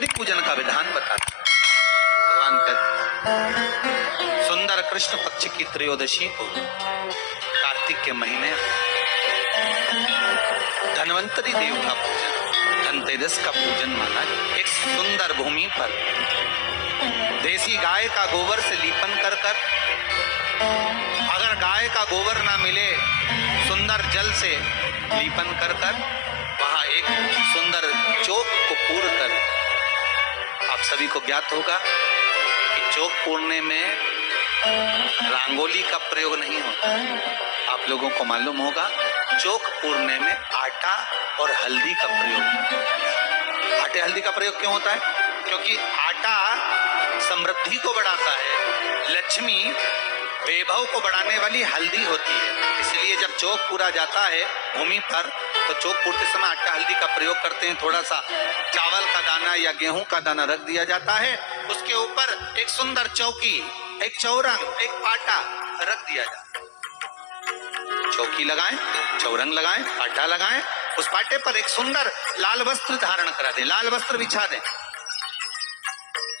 धन्वंतरी पूजन का विधान बताता है। भगवान का सुंदर कृष्ण पक्ष की त्रयोदशी को कार्तिक के महीने धन्वंतरी देव का पूजन, धनतेरस का पूजन माना। एक सुंदर भूमि पर देसी गाय का गोबर से लीपन कर कर, अगर गाय का गोबर ना मिले सुंदर जल से लीपन कर कर, वहां एक सुंदर चौक को पूर कर, आप सभी को ज्ञात होगा कि चौक पूरने में रंगोली का प्रयोग नहीं होता। आप लोगों को मालूम होगा चौक पूरने में आटा और हल्दी का प्रयोग। आटे हल्दी का प्रयोग क्यों होता है? क्योंकि आटा समृद्धि को बढ़ाता है, लक्ष्मी वैभव को बढ़ाने वाली हल्दी होती है। इसलिए जब चौक पूरा जाता है भूमि पर तो चौक पूरते समय आटा हल्दी का प्रयोग करते हैं। थोड़ा सा चावल का दाना या गेहूं का दाना रख दिया जाता है, उसके ऊपर एक सुंदर चौकी, एक चौरंग, एक पाटा रख दिया जाता है। चौकी लगाएं, चौरंग लगाएं, पाटा लगाएं, उस पाटे पर एक सुंदर लाल वस्त्र धारण करा दें, लाल वस्त्र बिछा दें।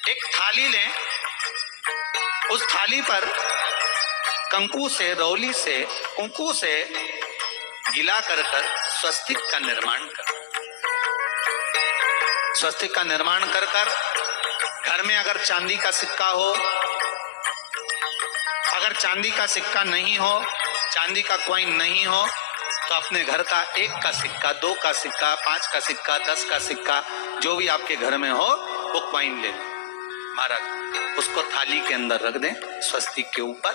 एक थाली लें, उस थाली पर कंकु से, रौली से, कुंकू से गिला कर स्वस्तिक का निर्माण कर, स्वस्तिक का निर्माण कर कर घर में अगर चांदी का सिक्का हो, अगर चांदी का सिक्का नहीं हो, चांदी का कॉइन नहीं हो, तो अपने घर का 1 का सिक्का, 2 का सिक्का, 5 का सिक्का, 10 का सिक्का, जो भी आपके घर में हो वो कॉइन ले लें। महाराज उसको थाली के अंदर रख दें स्वस्तिक के ऊपर,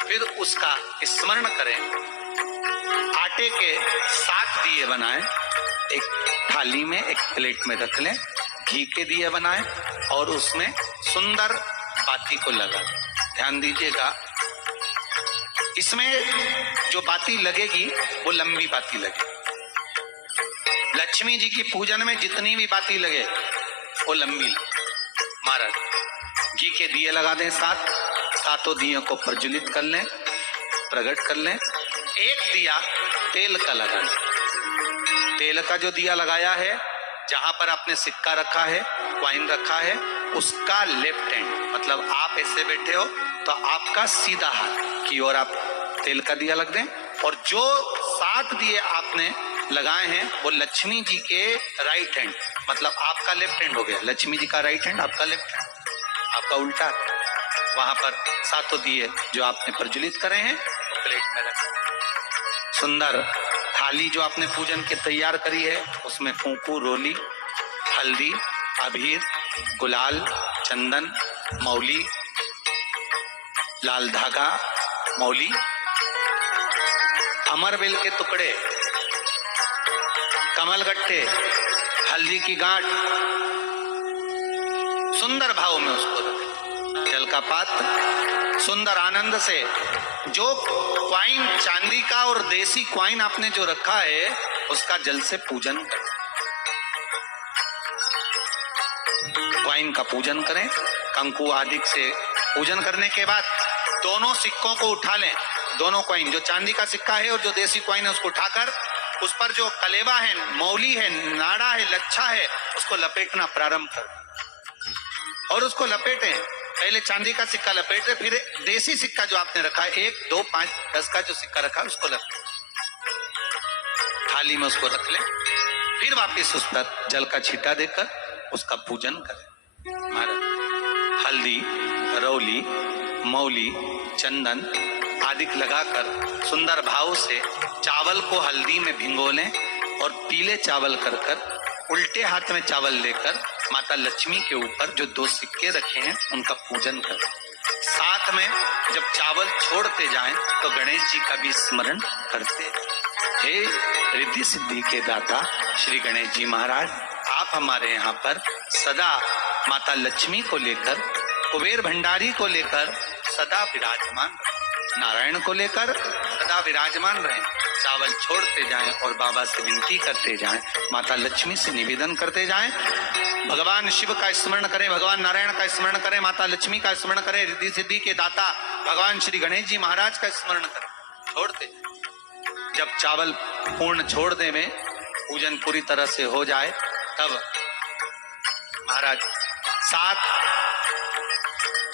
फिर उसका स्मरण करें। आटे के 7 दिए बनाएं, एक थाली में, एक प्लेट में रख लें, घी के दिए बनाएं और उसमें सुंदर बाती को लगा दें। ध्यान दीजिएगा, इसमें जो बाती लगेगी वो लंबी बाती लगेगी। लक्ष्मी जी की पूजन में जितनी भी बाती लगे वो लंबी लगे। महाराज घी के दिए लगा दें 7, सातों दियों को प्रज्वलित कर लें, प्रकट कर लें। एक दिया तेल का लगा लें। तेल का जो दिया लगाया है, जहां पर आपने सिक्का रखा है, कॉइन रखा है, उसका लेफ्ट हैंड, मतलब आप ऐसे बैठे हो तो आपका सीधा हाथ की ओर आप तेल का दिया लग दें। और जो 7 दिए आपने लगाए हैं वो लक्ष्मी जी के राइट हैंड, मतलब आपका लेफ्ट हैंड हो गया, लक्ष्मी जी का राइट हैंड, आपका लेफ्ट हैंड, आपका उल्टा। वहां पर 7 दिए जो आपने प्रज्वलित करे हैं प्लेट में रखें। सुंदर थाली जो आपने पूजन के तैयार करी है उसमें कुंकू, रोली, हल्दी, अबीर, गुलाल, चंदन, मौली, लाल धागा, मौली, अमरबेल के टुकड़े, कमलगट्टे, हल्दी की गांठ, सुंदर भाव में उसको रखें। जल का पात्र सुंदर आनंद से, जो क्वाइन चांदी का और देसी क्वाइन आपने जो रखा है उसका जल से पूजन करें। क्वाइन का पूजन करें, कंकु आदि से पूजन करने के बाद दोनों सिक्कों को उठा लें। दोनों क्वाइन, जो चांदी का सिक्का है और जो देसी क्वाइन है, उसको उठाकर उस पर जो कलेवा है, मौली है, नाड़ा है, लच्छा है, उसको लपेटना प्रारंभ कर और उसको लपेटें। पहले चांदी का सिक्का लपेटे, फिर देसी सिक्का जो आपने रखा है 1, 2, 5, 10 का जो सिक्का रखा है उसको लपेटे, थाली में उसको रख लें। फिर वापस उस पर जल का छींटा देकर उसका पूजन करें। महाराज हल्दी, रौली, मौली, चंदन आदि लगाकर सुंदर भाव से चावल को हल्दी में भिगो लें और पीले चावल कर कर उल्टे हाथ में चावल लेकर माता लक्ष्मी के ऊपर जो 2 सिक्के रखे हैं उनका पूजन करें। साथ में जब चावल छोड़ते जाएं तो गणेश जी का भी स्मरण करते। हे रिद्धि सिद्धि के दाता श्री गणेश जी महाराज, आप हमारे यहाँ पर सदा माता लक्ष्मी को लेकर, कुबेर भंडारी को लेकर सदा विराजमान, नारायण को लेकर सदा विराजमान रहें। चावल छोड़ते जाएं और बाबा से विनती करते जाएं, माता लक्ष्मी से निवेदन करते जाएं। भगवान शिव का स्मरण करें, भगवान नारायण का स्मरण करें, माता लक्ष्मी का स्मरण करें, रिद्धि सिद्धि के दाता भगवान श्री गणेश जी महाराज का स्मरण करें। छोड़ते जब चावल पूर्ण छोड़ दे में पूजन पूरी तरह से हो जाए, तब महाराज 7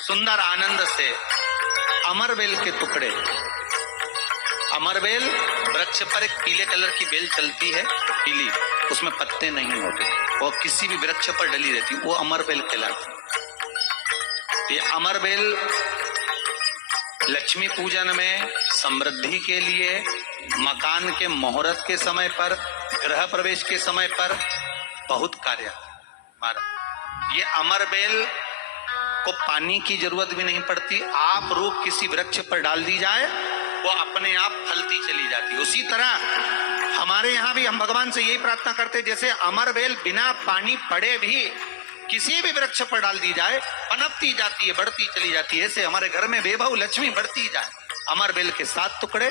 सुंदर आनंद से अमरबेल के टुकड़े, अमरबेल वृक्ष पर एक पीले कलर की बेल चलती है, पीली, उसमें पत्ते नहीं होते, वो किसी भी वृक्ष पर डली रहती, वो अमरबेल कहलाती। ये अमरबेल लक्ष्मी पूजन में, समृद्धि के लिए, मकान के मुहूर्त के समय पर, गृह प्रवेश के समय पर बहुत कार्य महाराज। ये अमरबेल को पानी की जरूरत भी नहीं पड़ती, आप रूप किसी वृक्ष पर डाल दी जाए वो अपने आप फलती चली जाती है। उसी तरह हमारे यहाँ भी हम भगवान से यही प्रार्थना करते, जैसे अमरबेल बिना पानी पड़े भी किसी भी वृक्ष पर डाल दी जाए पनपती जाती है, बढ़ती चली जाती है, ऐसे हमारे घर में वैभव लक्ष्मी बढ़ती जाए। अमरबेल के 7 टुकड़े,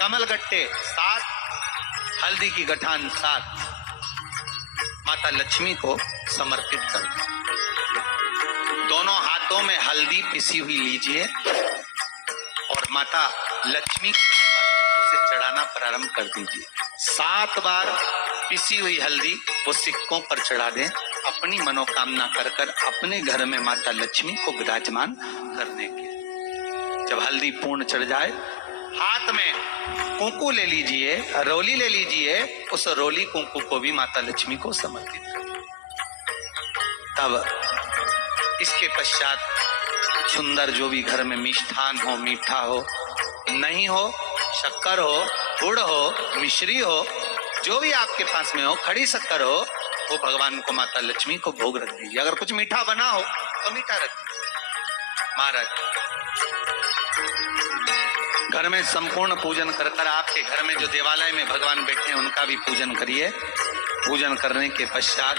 कमलगट्टे 7, हल्दी की गठान 7, माता लक्ष्मी को समर्पित कर। दोनों हाथों में हल्दी पिसी हुई लीजिए और माता लक्ष्मी के ऊपर उसे चढ़ाना प्रारंभ कर दीजिए। 7 बार पिसी हुई हल्दी वो सिक्कों पर चढ़ा दें, अपनी मनोकामना कर कर अपने घर में माता लक्ष्मी को विराजमान करने के। जब हल्दी पूर्ण चढ़ जाए, हाथ में कुंकू ले लीजिए, रोली ले लीजिए, उस रोली कुंकू को भी माता लक्ष्मी को समर्पित कर। तब इसके पश्चात सुंदर जो भी घर में मिष्ठान हो, मीठा हो, नहीं हो, शक्कर हो, गुड़ हो, मिश्री हो, जो भी आपके पास में हो, खड़ी शक्कर हो, वो भगवान को, माता लक्ष्मी को भोग रख दीजिए। अगर कुछ मीठा बना हो तो मीठा रख दीजिए। महाराज घर में संपूर्ण पूजन कर कर आपके घर में जो देवालय में भगवान बैठे हैं उनका भी पूजन करिए। पूजन करने के पश्चात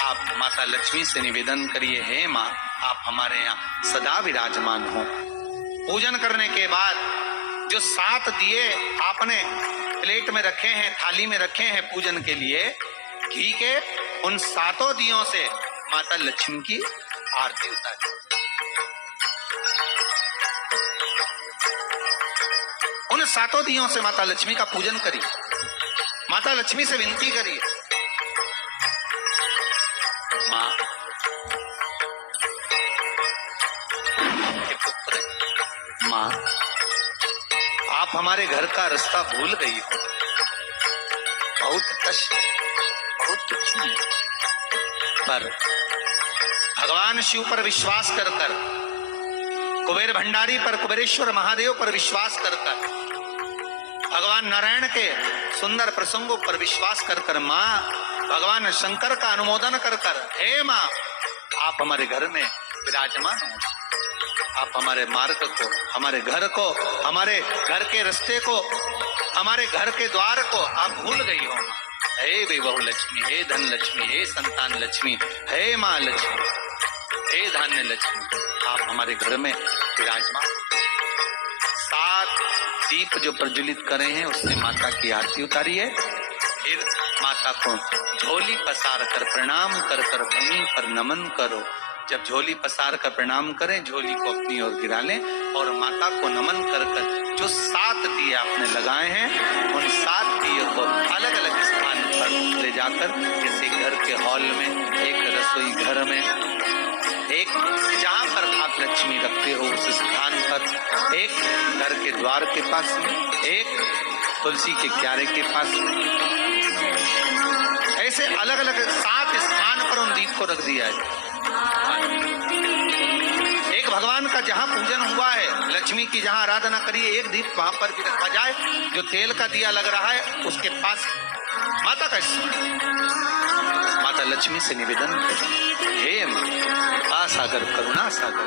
आप माता लक्ष्मी से निवेदन करिए, हे माँ आप हमारे यहाँ सदा विराजमान हो। पूजन करने के बाद जो 7 दिए आपने प्लेट में रखे हैं, थाली में रखे हैं पूजन के लिए, घी के उन 7 दियों से माता लक्ष्मी की आरती उतारिए। उन 7 दियों से माता लक्ष्मी का पूजन करिए। माता लक्ष्मी से विनती करिए, माँ के पुत्र, माँ आप हमारे घर का रास्ता भूल गई हो, बहुत कष्ट, बहुत दुखी, पर भगवान शिव पर विश्वास कर कर, कुबेर भंडारी पर, कुबेरेश्वर महादेव पर विश्वास कर कर, भगवान नारायण के सुंदर प्रसंगों पर विश्वास कर कर, माँ भगवान शंकर का अनुमोदन कर कर, हे माँ आप हमारे घर में विराजमान हो, आप हमारे मार्ग को, हमारे घर को, हमारे घर के रास्ते को, हमारे घर के द्वार को आप भूल गई हो। हे वैभव लक्ष्मी, हे धन लक्ष्मी, हे संतान लक्ष्मी, हे माँ लक्ष्मी, हे धान्य लक्ष्मी, आप हमारे घर में विराजमान। 7 दीप जो प्रज्वलित करे हैं उससे माता की आरती उतारिए। फिर माता को झोली पसार कर प्रणाम कर कर भूमि पर नमन करो। जब झोली पसार कर प्रणाम करें, झोली को अपनी ओर गिरा लें और माता को नमन कर कर जो 7 दिए आपने लगाए हैं उन 7 दिए को अलग अलग स्थान पर ले जाकर, जैसे घर के हॉल में, एक रसोई घर में, एक जहां पर आप लक्ष्मी रखते हो उस स्थान पर, एक घर के द्वार के पास में, एक तुलसी के क्यारे के पास में, ऐसे अलग अलग 7 स्थान पर उन दीप को रख दिया है। एक भगवान का जहां पूजन हुआ है, लक्ष्मी की जहां आराधना करिए, एक दीप वहां पर भी रखा जाए। जो तेल का दिया लग रहा है उसके पास माता का माता लक्ष्मी से निवेदन करें, हे मां सागर करुणा सागर,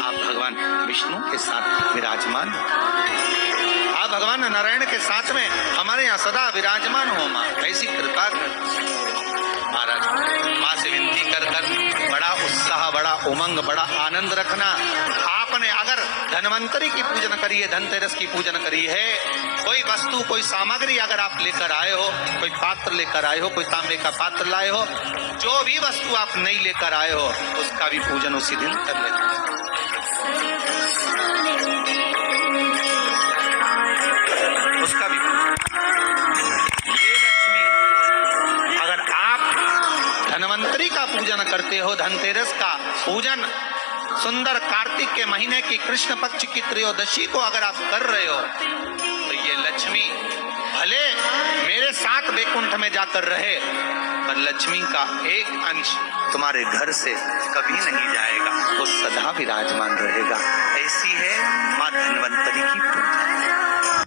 आप भगवान विष्णु के साथ विराजमान हो, आप भगवान नारायण के साथ में हमारे यहाँ सदा विराजमान हो। माँ ऐसी कृपा कर। महाराज माँ से विनती कर कर बड़ा उत्साह, बड़ा उमंग, बड़ा आनंद रखना। आपने अगर धन्वंतरी की पूजन करी है, धनतेरस की पूजन करी है, कोई वस्तु, कोई सामग्री अगर आप लेकर आए हो, कोई पात्र लेकर आए हो, कोई तांबे का पात्र लाए हो, जो भी वस्तु आप नहीं लेकर आए हो उसका भी पूजन उसी दिन कर लेना। उसका भी ये लक्ष्मी अगर आप धनवंतरी धनवंतरी का पूजन करते हो, धनतेरस का पूजन सुंदर कार्तिक के महीने की कृष्ण पक्ष की त्रयोदशी को अगर आप कर रहे हो तो ये लक्ष्मी भले मेरे साथ वैकुंठ में जाकर रहे पर लक्ष्मी का एक अंश तुम्हारे घर से कभी नहीं जाएगा, वो सदा विराजमान रहेगा। ऐसी है मां धन्वंतरी की पूजा।